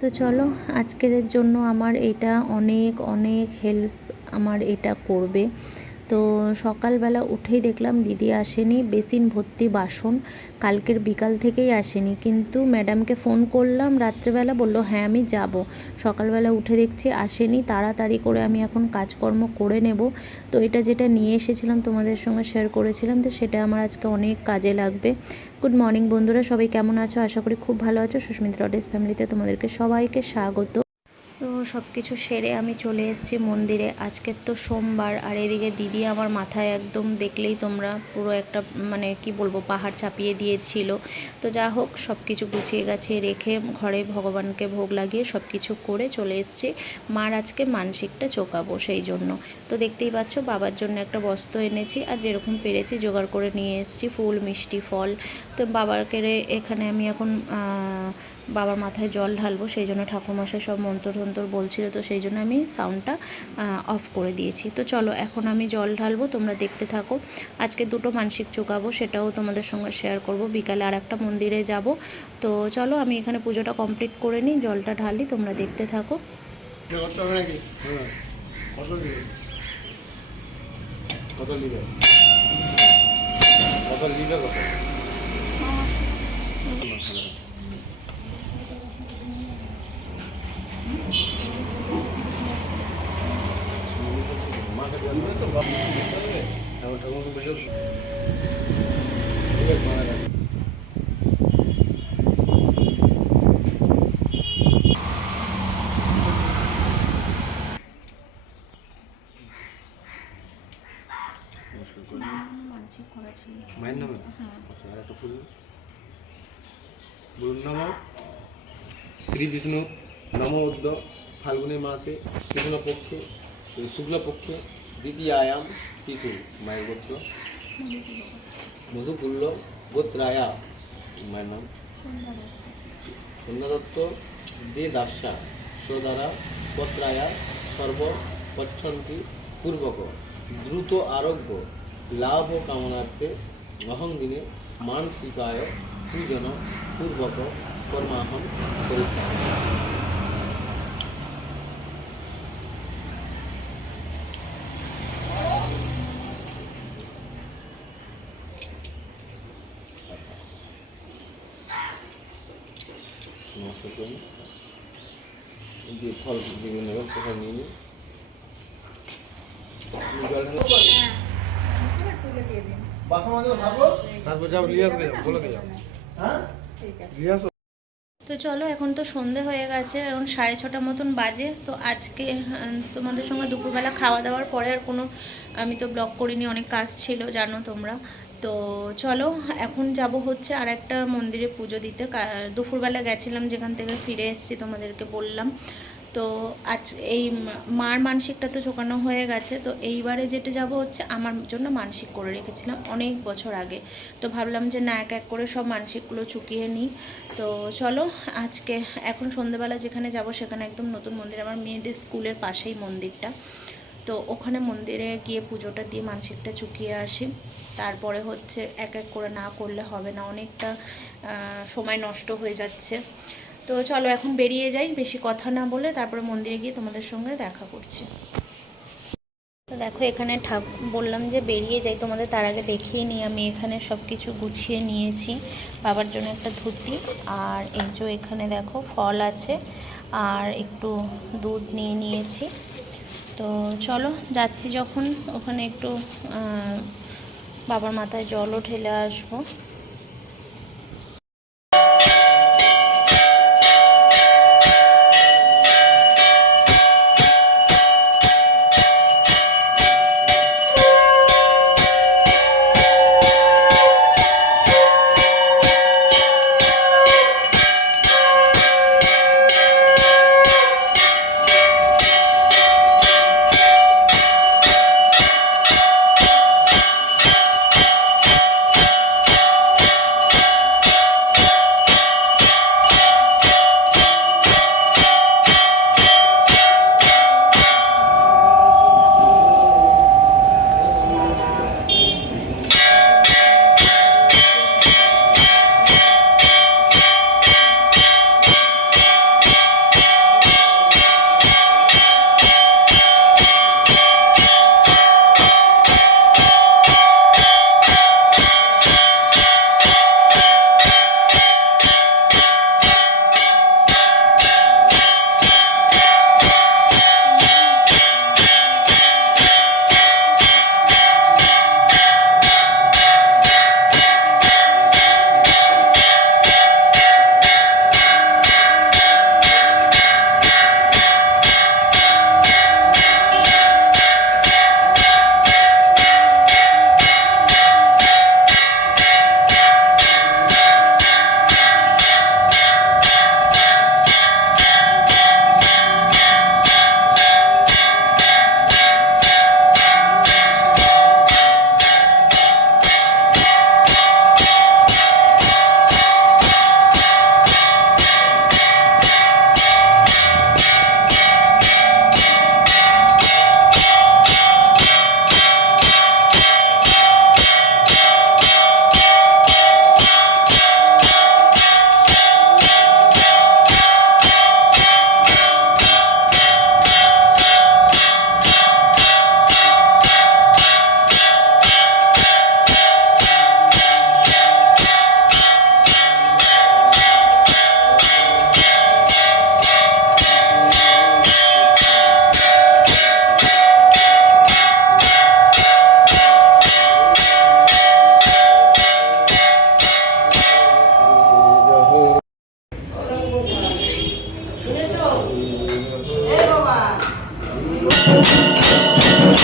তো চলো আজকের জন্য আমার এটা অনেক অনেক হেল্প আমার এটা করবে। তো সকালবেলা উঠেই দেখলাম দিদি আসেনি, বেসিন ভর্তি বাসন, কালকের বিকাল থেকেই আসেনি। কিন্তু ম্যাডামকে ফোন করলাম, রাত্রেবেলা বলল হ্যাঁ আমি যাব। সকালবেলা উঠে দেখছি আসেনি, তাড়াতাড়ি করে আমি এখন কাজকর্ম করে নেব। তো এটা যেটা নিয়ে এসেছিলাম, তোমাদের সঙ্গে শেয়ার করেছিলাম, তো সেটা আমার আজকে অনেক কাজে লাগবে। গুড মর্নিং বন্ধুরা, সবাই কেমন আছো? আশা করি খুব ভালো আছো। সুস্মিতা রডেস ফ্যামিলিতে তোমাদেরকে সবাইকে স্বাগত। সব কিছু সেরে আমি চলে এসেছি মন্দিরে। আজকের তো সোমবার, আর এদিকে দিদি আমার মাথায় একদম দেখলেই তোমরা পুরো একটা মানে কি বলব, পাহাড় চাপিয়ে দিয়েছিল। তো যা হোক সব কিছু গুছিয়ে গাছিয়ে রেখে ঘরে ভগবানকে ভোগ লাগিয়ে সব কিছু করে চলে এসেছি। মার আজকে মানসিকটা চোকাবো সেই জন্য। তো দেখতেই পাচ্ছ, বাবার জন্য একটা বস্ত্র এনেছি, আর যেরকম পেরেছি জোগাড় করে নিয়ে এসেছি, ফুল, মিষ্টি, ফল। তো বাবাকে এখানে আমি এখন বাবার মাথায় জল ঢালবো, সেই জন্য ঠাকুরমশাই সব মন্ত্র টন্ত্র বলছিল, তো সেই জন্য আমি সাউন্ডটা অফ করে দিয়েছি। তো চলো, এখন আমি জল ঢালবো, তোমরা দেখতে থাকো। আজকে দুটো মানসিক চুকাবো, সেটাও তোমাদের সঙ্গে শেয়ার করব। বিকালে আর একটা মন্দিরে যাব। তো চলো, আমি এখানে পুজোটা কমপ্লিট করে নিই, জলটা ঢালি, তোমরা দেখতে থাকো। কত কত কত নিবে কত মাকে জানবে তো বাপ ঠাকুর ঠাকুরকে বেশি ঠিক আছে মারা গেছে নমস্কার করে মানসিক করেছি মায়ের নামে? হ্যাঁ। আর একটা ফুল বলুন নম শ্রী বিষ্ণু নম উদ্য ফাল্গুনি মাসে কৃষ্ণপক্ষে শুক্লপক্ষে দ্বিতীয়ায়াম তিথু, মায়ের গোত্র। মধুকুল্ল গোত্রায়া, মায়ের নাম। সন্ধ্যা দে দাস্যা সদারা, পত্রায়া সর্ব পচ্ছন্তি পূর্বক, দ্রুত আরোগ্য, লাভ কামনার্থে অহং দিনে মানসিকায় পূজন, পূর্বক কর্মাহম করিষ্যামি। নমস্কার করুন এই যে ফল বিভিন্ন রকম কোথায় নিয়ে নিই। দিয়ে আসো। তো চলো এখন তো সন্ধে হয়ে গেছে এখন সাড়ে ছটা মতন বাজে। তো আজকে তোমাদের সঙ্গে দুপুরবেলা খাওয়া দাওয়ার পরে আর কোনো আমি তো ব্লগ করিনি অনেক কাজ ছিল জানো তোমরা। তো চলো, এখন যাব হচ্ছে আর একটা মন্দিরে পুজো দিতে। দুপুরবেলা গেছিলাম যেখান থেকে ফিরে এসেছি তোমাদেরকে বললাম। তো আজ এই মার মানসিকটা তো চোকানো হয়ে গেছে। তো এইবারে যেটা যাব হচ্ছে আমার জন্য মানসিক করে রেখেছিলাম অনেক বছর আগে। তো ভাবলাম যে না, এক এক করে সব মানসিকগুলো চুকিয়ে নিই। তো চলো, আজকে এখন সন্ধেবেলা যেখানে যাব সেখানে একদম নতুন মন্দির। আমার মেয়েদের স্কুলের পাশেই মন্দিরটা। তো ওখানে মন্দিরে গিয়ে পুজোটা দিয়ে মানসিকটা চুকিয়ে আসি। তারপরে হচ্ছে এক এক করে না করলে হবে না, অনেকটা সময় নষ্ট হয়ে যাচ্ছে। তো চলো এখন বেরিয়ে যাই, বেশি কথা না বলে তারপরে মন্দিরে গিয়ে তোমাদের সঙ্গে দেখা করছি। তো দেখো এখানে ঠাক, বললাম যে বেরিয়ে যাই, তোমাদের তার আগে দেখিয়ে নিই, আমি এখানে সব কিছু গুছিয়ে নিয়েছি, বাবার জন্য একটা ধুতি, আর এই যে এখানে দেখো ফল আছে, আর একটু দুধ নিয়ে নিয়েছি। তো চলো যাচ্ছি যখন। ওখানে একটু বাবার মাথায় জলও ঠেলে আসব।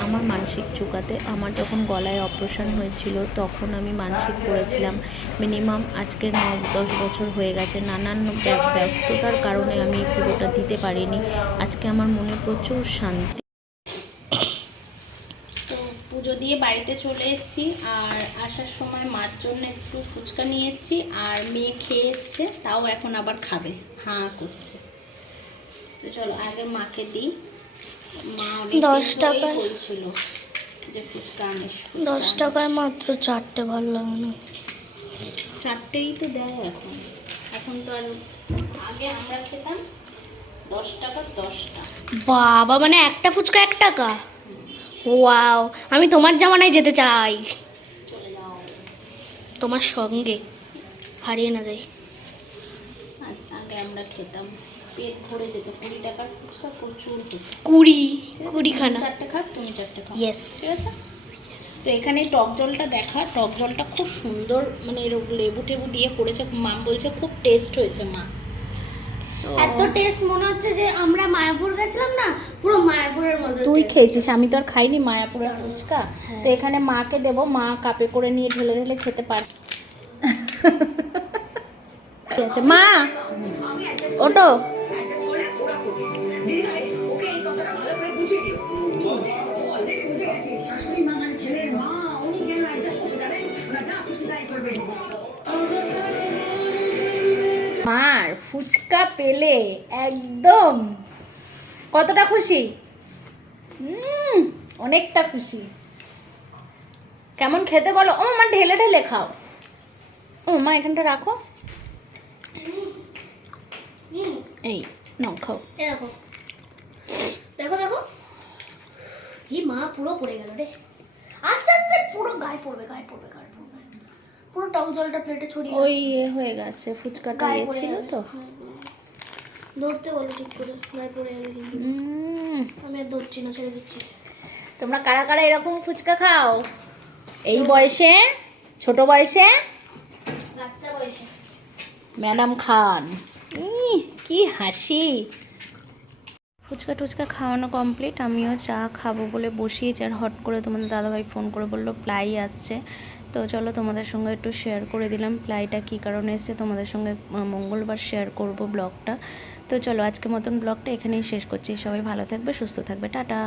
আমার মানসিক চুকাতে আমার যখন গলায় অপারেশন হয়েছিল, তখন আমি মানসিক করেছিলাম। মিনিমাম আজকে ন দশ বছর হয়ে গেছে। নানান ব্য- ব্যস্ততার কারণে আমি পুরোটা দিতে পারিনি। আজকে আমার মনে প্রচুর শান্তি। পুজো দিয়ে বাড়িতে চলে এসেছি আর আসার সময় মার জন্য একটু ফুচকা নিয়ে এসেছি আর মেয়ে খেয়ে এসছে, তাও এখন আবার খাবে। হাঁ করছে। তো চলো, আগে মাকে দিই। দশ টাকায়। বলছিল যে ফুচকা আনিস দশ টাকায় মাত্র চারটে ভালো লাগে না। চারটেই তো দেয় এখন। এখন তো আর আগে আমরা খেতাম দশ টাকা দশটা। বাবা মানে একটা ফুচকা এক টাকা? ওয়াও আমি তোমার জামানায় যেতে চাই। তোমার সঙ্গে হারিয়ে না যাই। আগে আমরা খেতাম। পেট ভরে যেত কুড়ি টাকার ফুচকা প্রচুর কুড়ি? কুড়িখানা। চারটে খাও তুমি চারটে খাও। ইয়েস ঠিক আছে? তো এখানে টক জলটা দেখা টক জলটা খুব সুন্দর মানে লেবু টেবু দিয়ে করেছে। মাম বলছে খুব টেস্ট হয়েছে মা। এত টেস্ট মনে হচ্ছে যে আমরা মায়াপুর গেছিলাম না পুরো মায়াপুরের মতো তুই খেয়েছিস আমি তো আর খাইনি মায়াপুরের ফুচকা। হ্যাঁ। তো এখানে মাকে দেবো মা কাপে করে নিয়ে ঢেলে ঢেলে খেতে পারে মা ওটো ফুচকা পেলে, একদম। কতটা খুশি? অনেকটা খুশি। কেমন খেতে বলো? ও মা, ঢেলে ঢেলে খাও। ও মা, এখানটা রাখো। এই, নাও, খাও। দেখো। দেখো দেখো। মা, পুরো পড়ে গেল রে। আস্তে আস্তে পুরো গায়ে পড়বে গায়ে পড়বে গায়ে পড়বে। পুরো টক জলটা প্লেটে ছড়িয়ে ওই এ হয়ে গেছে ফুচকাটা ইয়ে ছিল তো। ধরতে বলো ঠিক করে গায়ে পড়ে গেলে আমি আর ধরছি না ছেড়ে দিচ্ছি। তোমরা কারা কারা এরকম ফুচকা খাও? এই বয়সে? ছোট বয়সে? বাচ্চা বয়সে। ম্যাডাম খান। কি হাসি। ফুচকা টুচকা খাওয়ানো কমপ্লিট আমিও চা খাব বলে বসিয়েছি আর হট করে তোমাদের দাদাভাই ফোন করে বলল প্লাই আসছে। তো চলো তোমাদের সঙ্গে একটু শেয়ার করে দিলাম প্লাইটা কী কারণে এসছে। তোমাদের সঙ্গে মঙ্গলবার শেয়ার করব ব্লগটা তো চলো আজকে মতন ব্লগটা এখানেই শেষ করছি। সবাই ভালো থাকবে, সুস্থ থাকবে। টাটা!